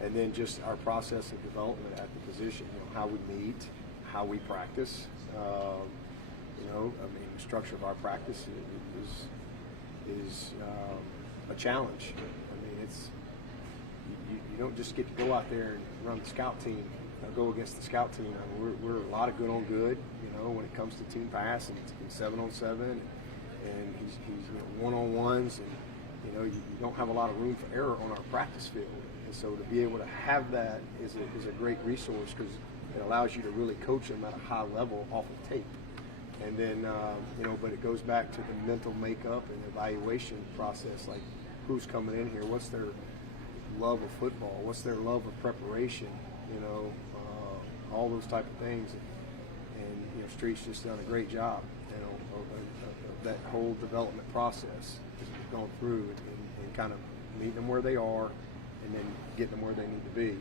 and then just our process of development at the position. You know, how we meet, how we practice. You know, I mean, the structure of our practice is a challenge. I mean, it's you don't just get to go out there and run the scout team, go against the scout team. I mean, we're a lot of good on good, you know, when it comes to team pass and 7-on-7, and he's one-on-ones, and you don't have a lot of room for error on our practice field. And so to be able to have that is a great resource because it allows you to really coach them at a high level off of tape. And then, but it goes back to the mental makeup and evaluation process, like who's coming in here, what's their love of football, what's their love of preparation, all those type of things. And Street's just done a great job, of that whole development process that we've gone through and kind of meeting them where they are and then getting them where they need to be.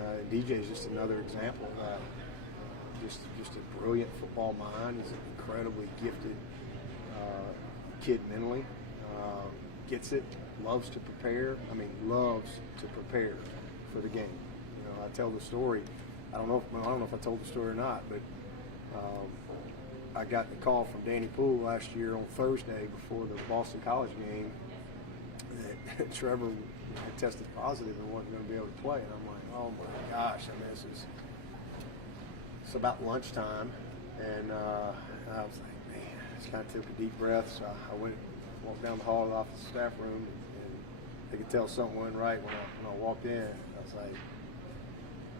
And DJ is just another example of that. Just a brilliant football mind. He's an incredibly gifted kid mentally. Gets it. Loves to prepare. I mean, loves to prepare for the game. I tell the story. I don't know if I told the story or not, but I got the call from Danny Poole last year on Thursday before the Boston College game that Trevor had tested positive and wasn't going to be able to play. And I'm like, oh my gosh! I mean, it's about lunchtime, and I was like, man, I just kind of took a deep breath. So I walked down the hall of the office staff room, and they could tell something wasn't right when I walked in.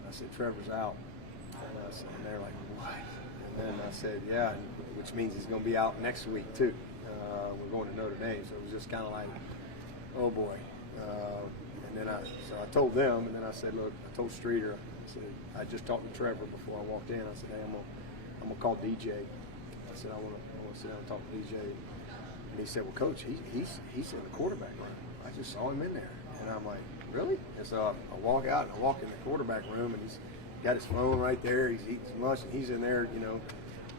I said, Trevor's out. And they're like, what? And then I said, yeah, which means he's going to be out next week too. We're going to Notre Dame, so it was just kind of like, oh boy. And then so I told them, and then I said, look, I told Streeter, I said, I just talked to Trevor before I walked in. I said, hey, I'm gonna call DJ. I said, I want to sit down and talk to DJ. And he said, well, Coach, he's in the quarterback room. I just saw him in there, and I'm like, really? And so I walk out and I walk in the quarterback room, and he's got his phone right there. He's eating some lunch, and he's in there. You know,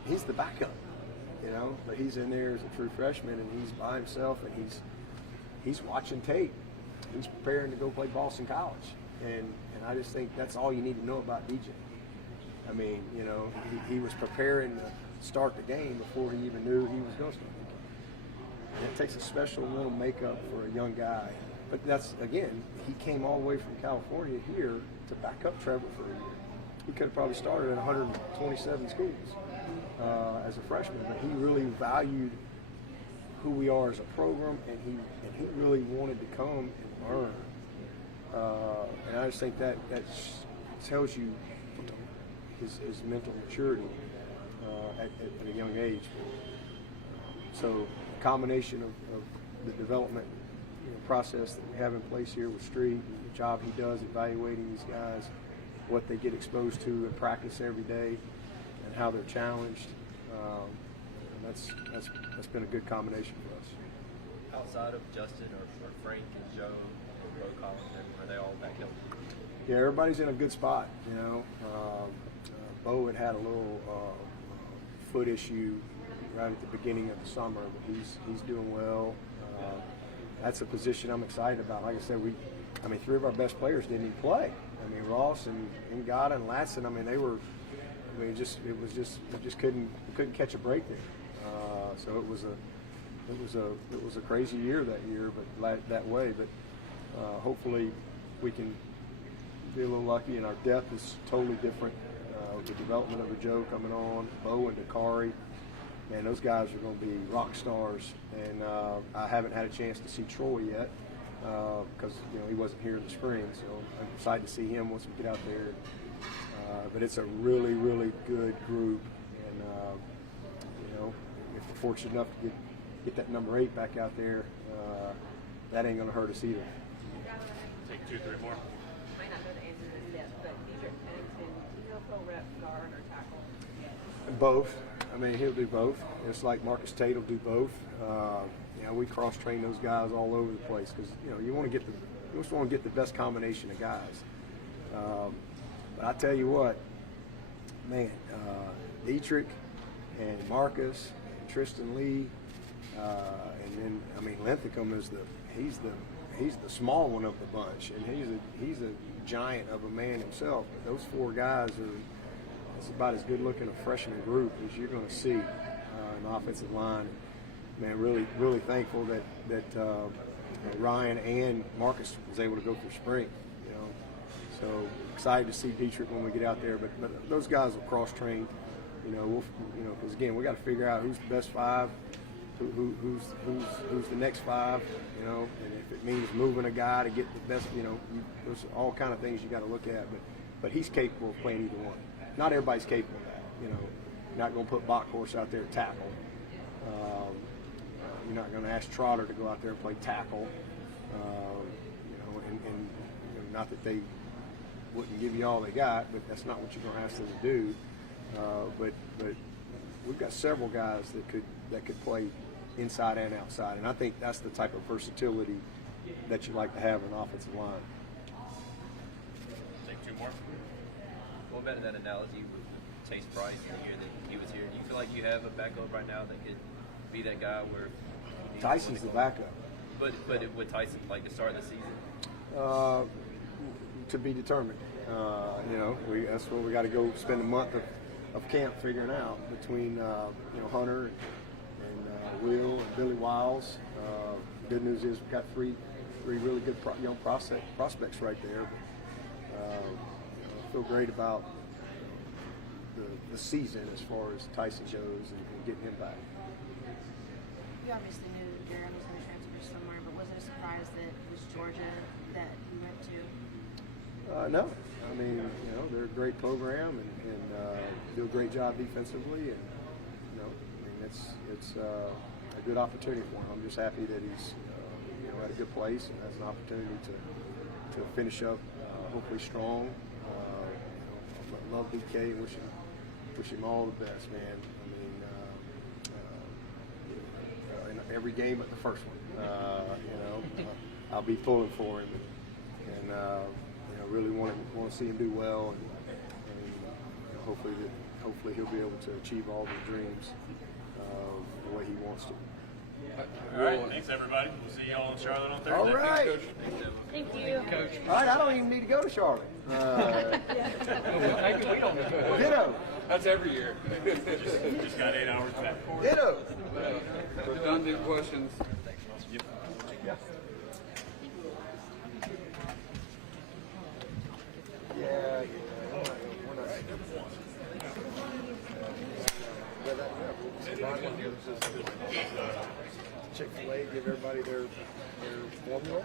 he's the backup. You know, but he's in there as a true freshman, and he's by himself, and he's watching tape. He's preparing to go play Boston College, and I just think that's all you need to know about DJ. I mean, you know, he was preparing to start the game before he even knew he was going to start the game. And it takes a special little makeup for a young guy. But that's, again, he came all the way from California here to back up Trevor for a year. He could have probably started at 127 schools as a freshman, but he really valued who we are as a program, and he really wanted to come and learn. And I just think that tells you his mental maturity at a young age. So a combination of the development process that we have in place here with Street, and the job he does evaluating these guys, what they get exposed to in practice every day, and how they're challenged. And that's been a good combination for us. Outside of Justin or Frank and Joe and Bo Collins, are they all back healthy? Yeah, everybody's in a good spot. You know, Bo had a little foot issue right at the beginning of the summer, but he's doing well. That's a position I'm excited about. Like I said, three of our best players didn't even play. I mean, Ross and Ngata and Latson. I mean, they were. I mean, we just couldn't catch a break there. So it was a crazy year that year, but that way. But hopefully we can be a little lucky, and our depth is totally different. The development of Joe coming on, Bo and Dakari, man, those guys are going to be rock stars. And I haven't had a chance to see Troy yet because he wasn't here in the spring. So I'm excited to see him once we get out there. But it's a really, really good group, and if we're fortunate enough to get that number 8 back out there, that ain't going to hurt us either. Take 2, 3 more. Might not know the answer to this yet, but Dietrich Pennington, do you know if he'll rep guard or tackle? Both. I mean, he'll do both. It's like Marcus Tate will do both. We cross-train those guys all over the place because you just want to get the best combination of guys. But I tell you what, man, Dietrich and Marcus and Tristan Lee, and then Linthicum is he's the small one of the bunch, and he's a giant of a man himself. But those 4 guys it's about as good looking a freshman group as you're going to see in the offensive line. Man, really, really thankful that Ryan and Marcus was able to go through spring. So excited to see Dietrich when we get out there. But those guys will cross train. Because again, we got to figure out who's the best 5, who's the next 5. And if it means moving a guy to get the best, there's all kind of things you got to look at. But he's capable of playing either one. Not everybody's capable of that. You're not going to put Bockhorse out there to tackle. You're not going to ask Trotter to go out there and play tackle. And not that they wouldn't give you all they got, but that's not what you're going to ask them to do. But we've got several guys that could play inside and outside, and I think that's the type of versatility that you like to have in an offensive line. Take 2 more. What about that analogy with Chase Price in the year that he was here? Do you feel like you have a backup right now that could be that guy where Tyson's the backup? But with Tyson, like to start the season? To be determined. That's where we got to go spend a month of camp figuring out between Hunter and Will and Billy Wiles. Good news is we've got three really good young prospects right there. But, I feel great about the season as far as Tyson goes and getting him back. You obviously knew Darren was going to transfer somewhere, but was it a surprise that it was Georgia that you went to? No. I mean, they're a great program and do a great job defensively, and it's a good opportunity for him. I'm just happy that he's at a good place and has an opportunity to finish up hopefully strong. I love BK and wish him all the best, man. I mean, in every game but the first one, I'll be pulling for him, and really want to see him do well, and hopefully he'll be able to achieve all the dreams the way he wants to. All right, thanks everybody. We'll see you all in Charlotte on Thursday. All right. Thank you. Coach. All right, I don't even need to go to Charlotte. We don't know. Ditto. That's every year. Just got 8 hours back. Ditto. Redundant questions. Yeah. Chick-fil-A give everybody their formula.